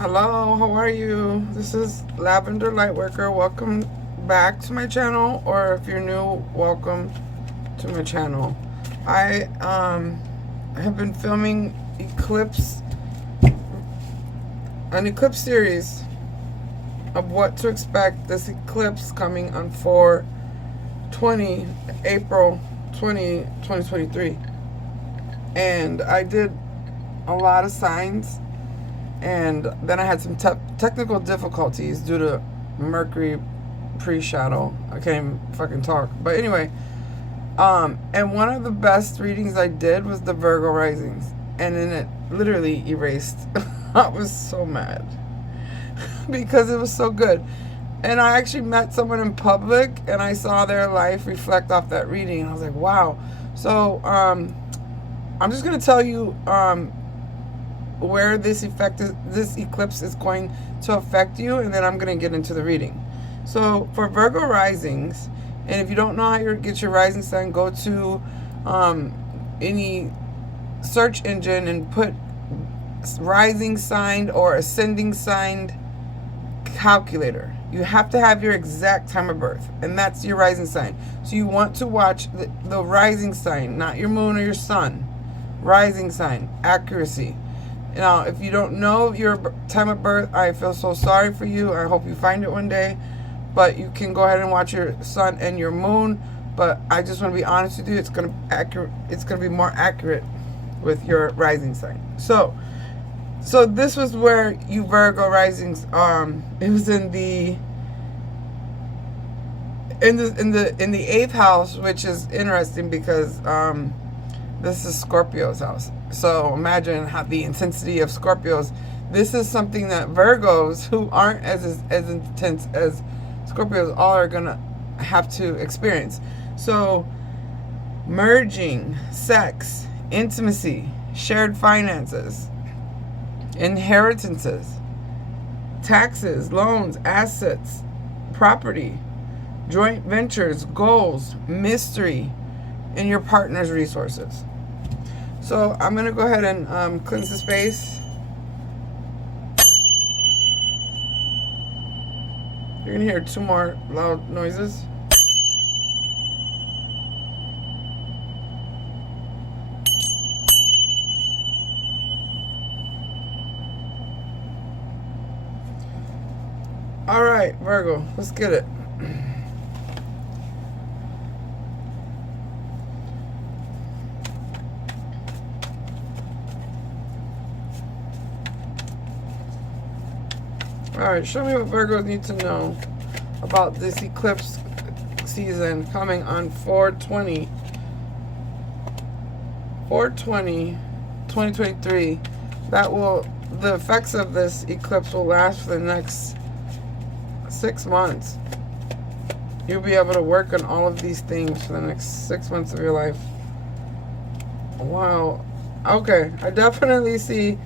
Hello, how are you? This is Lavender Lightworker. Welcome back to my channel, or if you're new, welcome to my channel. I have been filming an eclipse series of what to expect this eclipse coming on 4/20 April 2023. And I did a lot of signs, and then I had some technical difficulties due to Mercury pre-shadow. I can't even fucking talk. But anyway, and one of the best readings I did was the Virgo risings, and then it literally erased. I was so mad because it was so good. And I actually met someone in public, and I saw their life reflect off that reading, and I was like, wow. So I'm just gonna tell you where this eclipse is going to affect you, and then I'm going to get into the reading. So for Virgo risings, and if you don't know how to get your rising sign, go to any search engine and put rising sign or ascending sign calculator. You have to have your exact time of birth, and that's your rising sign. So you want to watch the rising sign, not your moon or your sun. Rising sign, accuracy. Now, if you don't know your time of birth, I feel so sorry for you. I hope you find it one day. But you can go ahead and watch your sun and your moon. But I just want to be honest with you. It's going to be more accurate with your rising sign. So this was where you Virgo risings. It was in the 8th house, which is interesting because this is Scorpio's house. So imagine how the intensity of Scorpios. This is something that Virgos, who aren't as intense as Scorpios, all are going to have to experience. So merging, sex, intimacy, shared finances, inheritances, taxes, loans, assets, property, joint ventures, goals, mystery, and your partner's resources. So I'm going to go ahead and cleanse the space. You're going to hear 2 more loud noises. All right, Virgo, let's get it. Alright, show me what Virgos need to know about this eclipse season coming on 4/20. 4/20, 2023. The effects of this eclipse will last for the next 6 months. You'll be able to work on all of these things for the next 6 months of your life. Wow. Okay, I definitely see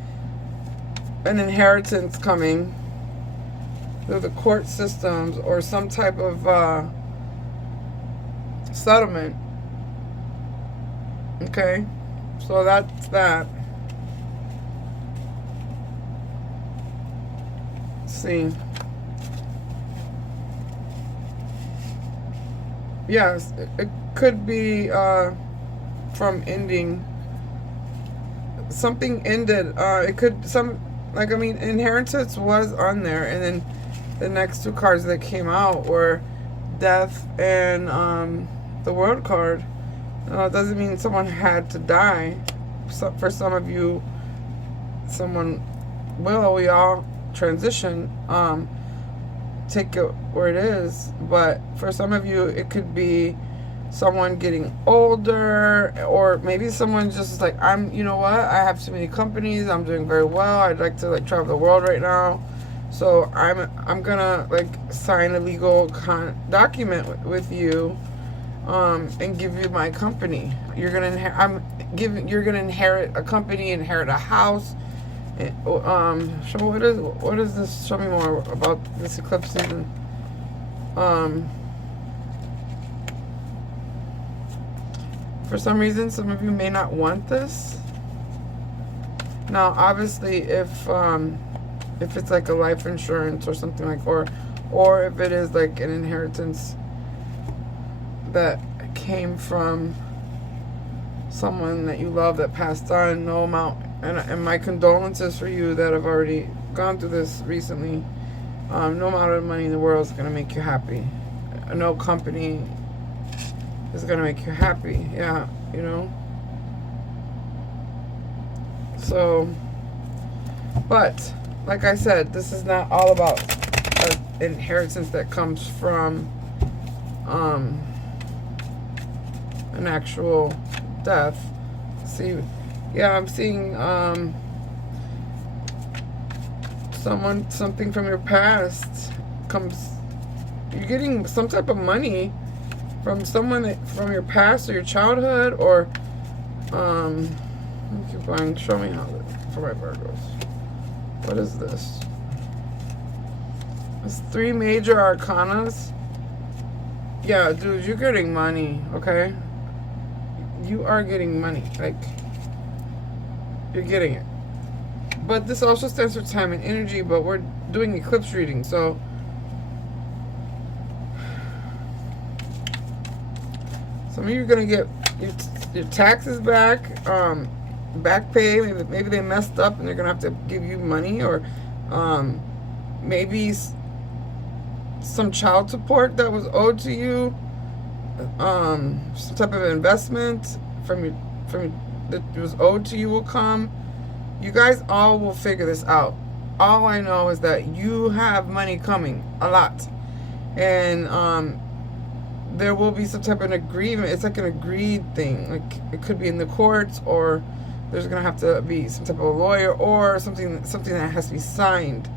an inheritance coming through the court systems or some type of settlement. Okay, so that's that. Let's see. Yes, it could be from ending. Something ended. It could inheritance was on there, and then the next 2 cards that came out were death and the world card. It doesn't mean someone had to die. So for some of you, someone will. We all transition. Take it where it is. But for some of you, it could be someone getting older, or maybe someone just like, you know what? I have too many companies. I'm doing very well. I'd like to travel the world right now. So I'm gonna sign a legal document with you, and give you my company. You're gonna inherit a company, inherit a house. What is this? Show me more about this eclipse season. For some reason, some of you may not want this. Now, obviously, if If it's like a life insurance or something like, or if it is like an inheritance that came from someone that you love that passed on, no amount, and my condolences for you that have already gone through this recently. No amount of money in the world is going to make you happy. No company is going to make you happy. Yeah, you know. So, but like I said, this is not all about an inheritance that comes from an actual death. See, yeah, I'm seeing something from your past comes. You're getting some type of money from someone from your past or your childhood, or let me keep going. Show me how for my Virgos. What is this? It's 3 major arcanas. Yeah, dude, you're getting money, okay? You are getting money. Like, you're getting it. But this also stands for time and energy, but we're doing eclipse reading, so some of you are going to get your taxes back, back pay. Maybe they messed up and they're going to have to give you money, or maybe some child support that was owed to you, some type of investment from that was owed to you will come. You guys all will figure this out. All I know is that you have money coming, a lot, and there will be some type of agreement. It's like an agreed thing. Like, it could be in the courts, or there's gonna have to be some type of a lawyer, or something that has to be signed.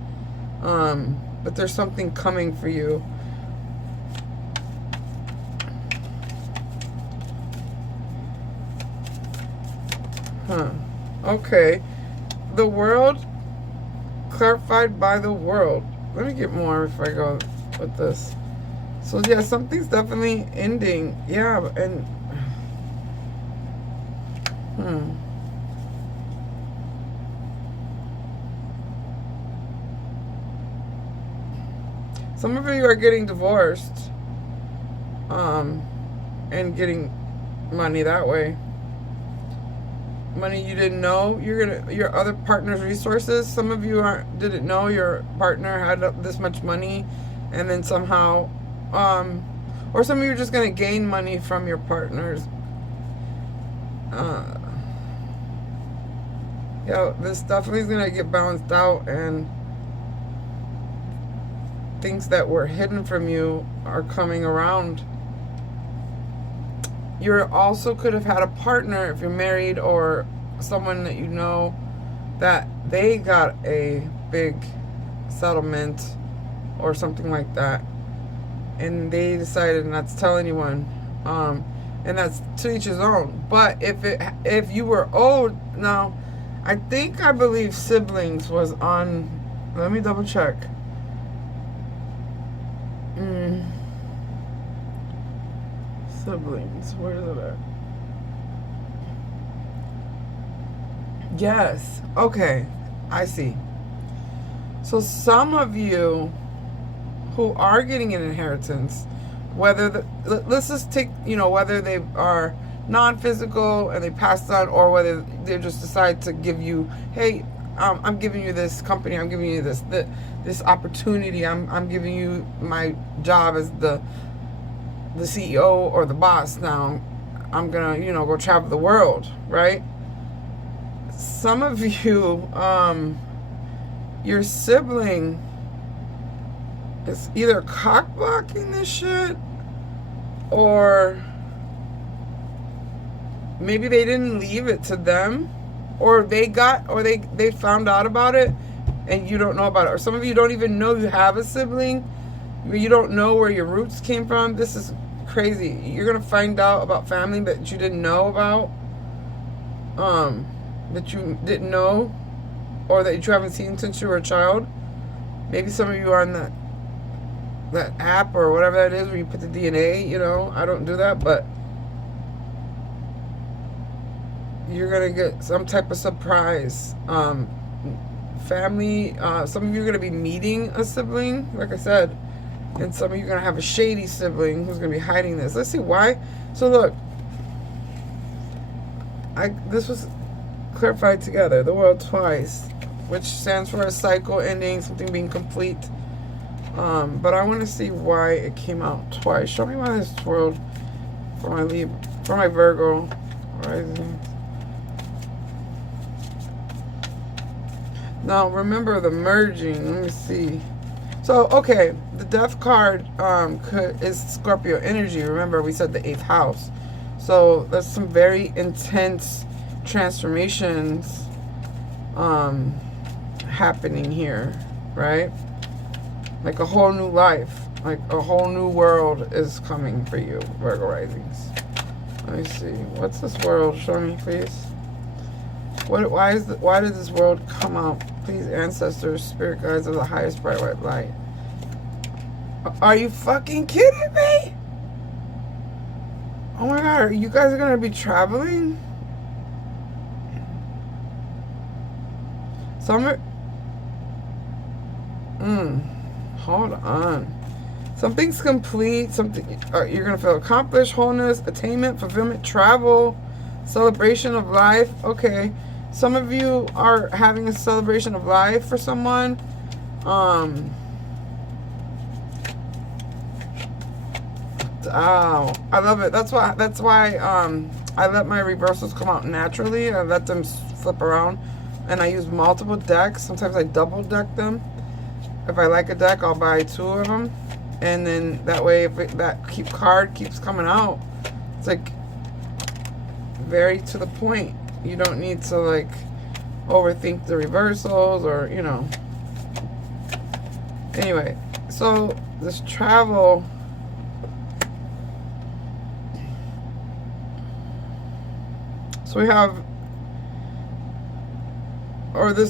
But there's something coming for you. Huh. Okay. The world, clarified by the world. Let me get more before I go with this. So yeah, something's definitely ending. Yeah, and some of you are getting divorced, and getting money that way. Money you didn't know your other partner's resources. Some of you didn't know your partner had this much money, and then somehow, or some of you are just gonna gain money from your partners. Yeah, this definitely is gonna get balanced out, and things that were hidden from you are coming around. You also could have had a partner, if you're married, or someone that you know, that they got a big settlement or something like that, and they decided not to tell anyone. And that's to each his own. But if you were owed, now, I believe siblings was on. Let me double check. Siblings, where is it at? Yes. Okay, I see. So some of you who are getting an inheritance, let's just take, whether they are non-physical and they passed on, or whether they just decide to give you, hey, I'm giving you this company, I'm giving you this opportunity, I'm giving you my job as the CEO or the boss. Now I'm gonna, go travel the world, right? Some of you, your sibling is either cock blocking this shit, or maybe they didn't leave it to them, or they found out about it and you don't know about it. Or some of you don't even know you have a sibling. You don't know where your roots came from. This is crazy. You're gonna find out about family that you didn't know about, that you didn't know, or that you haven't seen since you were a child. Maybe some of you are on that app or whatever that is where you put the DNA. I don't do that, but you're gonna get some type of surprise family. Some of you are going to be meeting a sibling, like I said. And some of you are going to have a shady sibling who's going to be hiding this. Let's see why. So look, this was clarified together. The world twice, which stands for a cycle ending, something being complete. But I want to see why it came out twice. Show me why this world for my Virgo rising. Now remember the merging. Let me see. So okay, the Death card is Scorpio energy. Remember we said the 8th house. So there's some very intense transformations happening here, right? Like a whole new life, like a whole new world is coming for you, Virgo risings. Let me see. What's this world? Show me, please. Why did this world come out? Please, ancestors, spirit guides of the highest bright white light. Are you fucking kidding me? Oh my god, you guys are gonna be traveling? Summer. Hold on. Something's complete. Something you're gonna feel accomplished, wholeness, attainment, fulfillment, travel, celebration of life. Okay, some of you are having a celebration of life for someone. Oh, I love it. That's why I let my reversals come out naturally. I let them flip around, and I use multiple decks. Sometimes I double deck them. If I like a deck, I'll buy 2 of them, and then that way, if that card keeps coming out, it's like very to the point. You don't need to like overthink the reversals or Anyway, so this travel. So we have,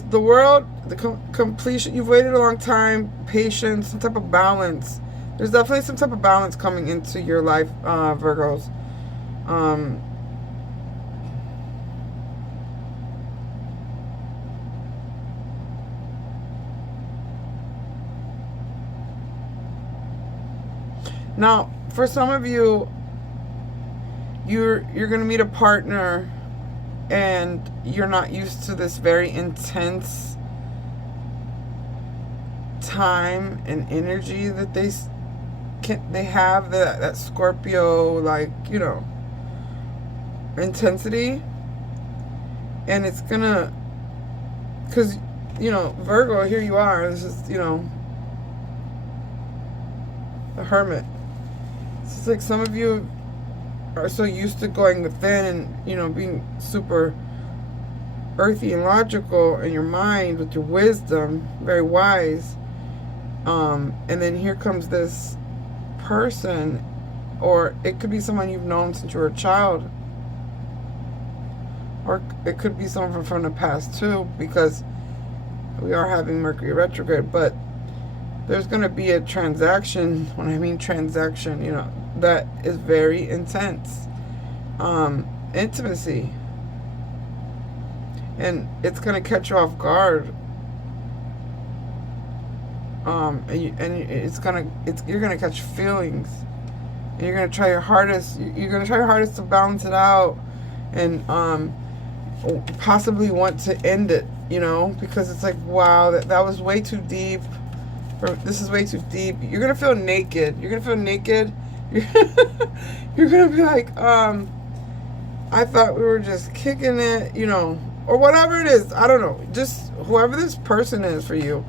the world, the completion. You've waited a long time, patience, some type of balance. There's definitely some type of balance coming into your life, Virgos. Now, for some of you, you're going to meet a partner and you're not used to this very intense time and energy that they have, that Scorpio, like, intensity. And it's gonna, because Virgo, here you are, this is the Hermit. It's like some of you are so used to going within and being super earthy and logical in your mind with your wisdom, very wise, and then here comes this person, or it could be someone you've known since you were a child, or it could be someone from the past too, because we are having Mercury retrograde. But there's going to be a transaction. When I mean transaction, that is very intense. Intimacy. And it's going to catch you off guard. You're going to catch feelings. And you're going to try your hardest. You're going to try your hardest to balance it out. And possibly want to end it, because it's like, wow, that was way too deep. This is way too deep. You're going to feel naked. You're going to feel naked. You're going to be like, I thought we were just kicking it, or whatever it is. I don't know. Just whoever this person is for you,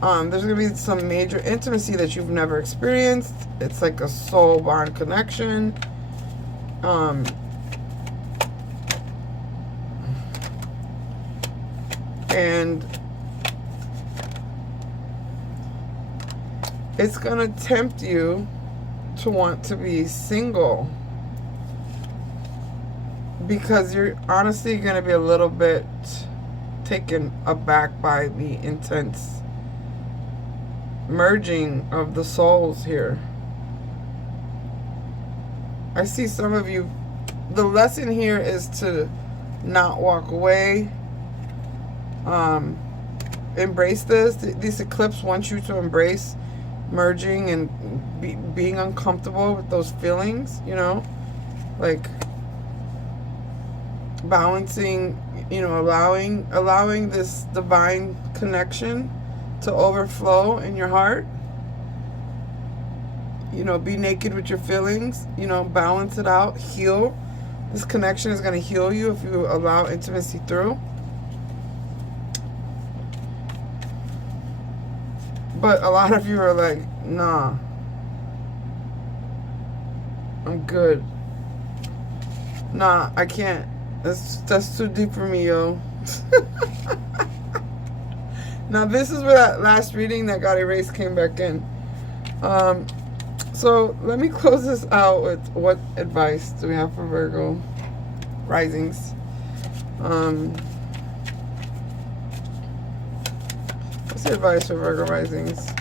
there's going to be some major intimacy that you've never experienced. It's like a soul bond connection. And it's going to tempt you to want to be single, because you're honestly going to be a little bit taken aback by the intense merging of the souls here. I see some of you, the lesson here is to not walk away. embrace this. This eclipse wants you to embrace merging and being uncomfortable with those feelings, you know, like balancing, you know, allowing this divine connection to overflow in your heart. You know, be naked with your feelings, you know, balance it out, heal. This connection is going to heal you if you allow intimacy through. But a lot of you are like, nah, I'm good. Nah, I can't. That's too deep for me, yo. Now, this is where that last reading that got erased came back in. So let me close this out with what advice do we have for Virgo risings. What's the advice for Virgo risings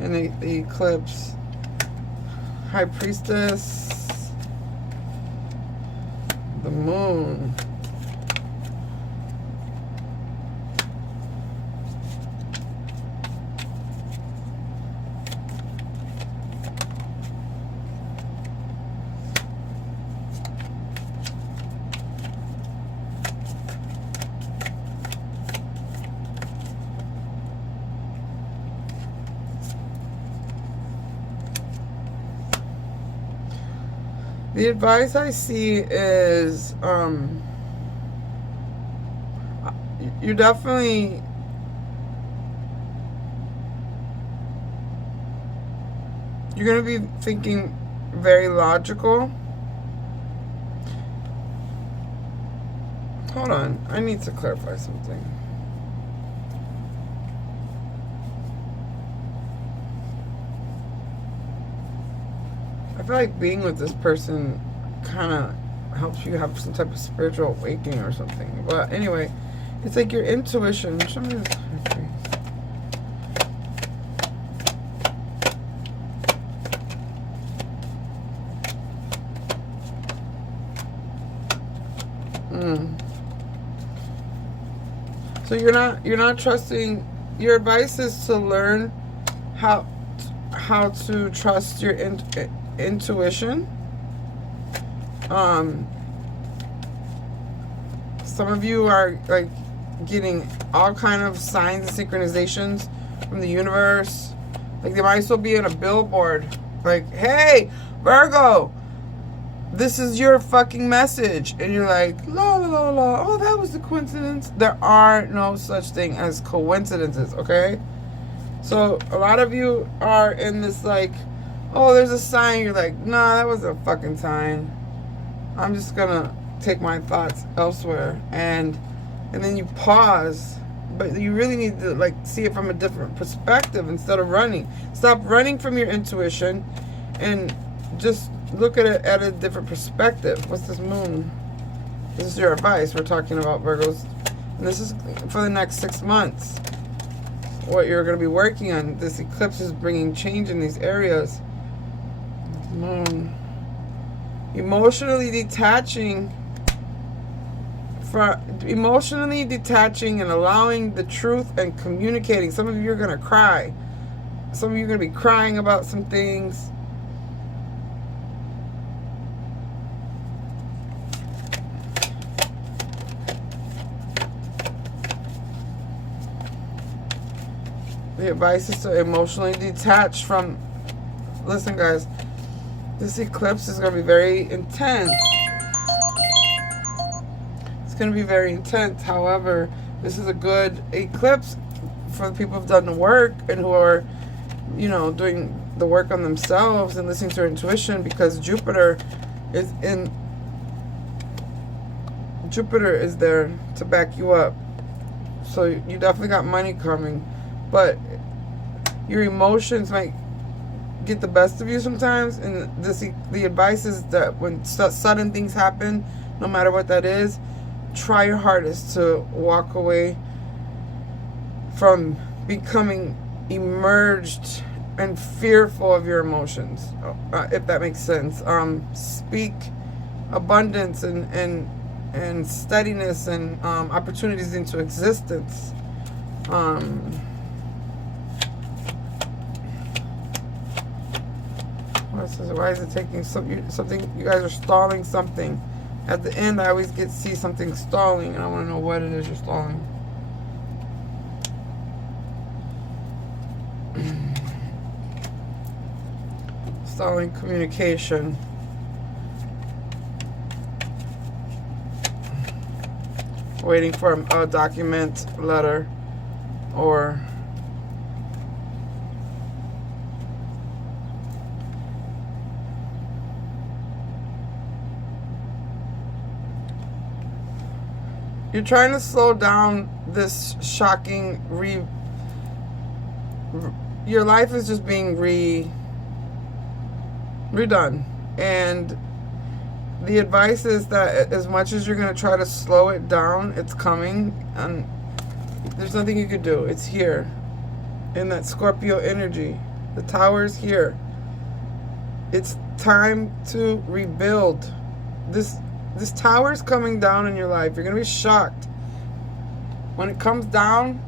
in the eclipse? High Priestess, the Moon. The advice I see is you're definitely going to be thinking very logical. Hold on, I need to clarify something. I feel like being with this person kind of helps you have some type of spiritual awakening or something. But anyway, it's like your intuition. Show me this. So you're not trusting. Your advice is to learn how to trust your intuition. Some of you are like getting all kind of signs and synchronizations from the universe. Like they might as well be in a billboard. Like, hey, Virgo, this is your fucking message. And you're like, la la la la. Oh, that was a coincidence. There are no such thing as coincidences, okay? So a lot of you are in this like, oh, there's a sign. You're like, nah, that wasn't a fucking sign. I'm just gonna take my thoughts elsewhere. And then you pause, but you really need to like see it from a different perspective instead of running. Stop running from your intuition and just look at it at a different perspective. What's this moon? This is your advice. We're talking about Virgos. And this is for the next 6 months. What you're going to be working on. This eclipse is bringing change in these areas. Moon. Emotionally detaching and allowing the truth and communicating. Some of you are going to cry. Some of you are going to be crying about some things. The advice is to emotionally detach from... Listen, guys. This eclipse is going to be very intense. It's going to be very intense. However, this is a good eclipse for the people who've done the work and who are, you know, doing the work on themselves and listening to their intuition, because Jupiter is there to back you up. So you definitely got money coming. But your emotions might get the best of you sometimes, and the advice is that when sudden things happen, no matter what that is, try your hardest to walk away from becoming immersed and fearful of your emotions, if that makes sense. Speak abundance and steadiness and opportunities into existence. Why is it taking something? You guys are stalling something. At the end, I always see something stalling, and I want to know what it is you're stalling. Stalling communication. Waiting for a document, letter, or you're trying to slow down this shocking your life is just being redone. And the advice is that as much as you're going to try to slow it down, it's coming. And there's nothing you could do. It's here. In that Scorpio energy. The tower is here. It's time to rebuild. This tower is coming down in your life. You're going to be shocked. When it comes down,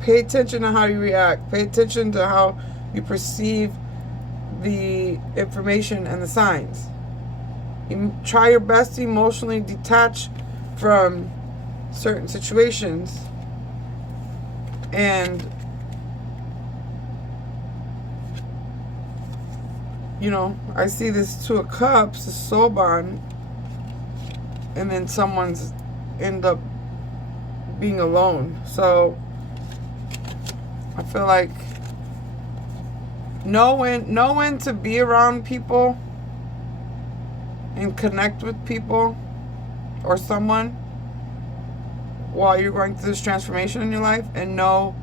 pay attention to how you react. Pay attention to how you perceive the information and the signs. You try your best to emotionally detach from certain situations. And, you know, I see this Two of Cups, the soul bond, and then someone's end up being alone. So I feel like know when to be around people and connect with people or someone while you're going through this transformation in your life, and know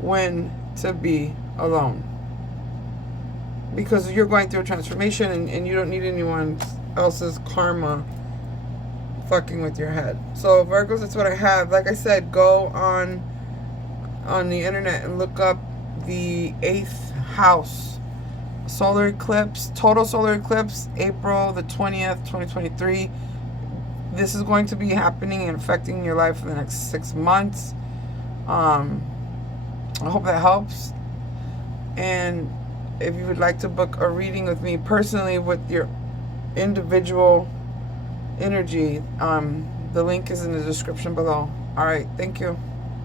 when to be alone, because you're going through a transformation and you don't need anyone else's karma fucking with your head. So Virgos, that's what I have. Like I said, go on the internet and look up the 8th house solar eclipse, total solar eclipse, April the 20th, 2023. This is going to be happening and affecting your life for the next 6 months. I hope that helps. And if you would like to book a reading with me personally with your individual energy, the link is in the description below. All right, thank you.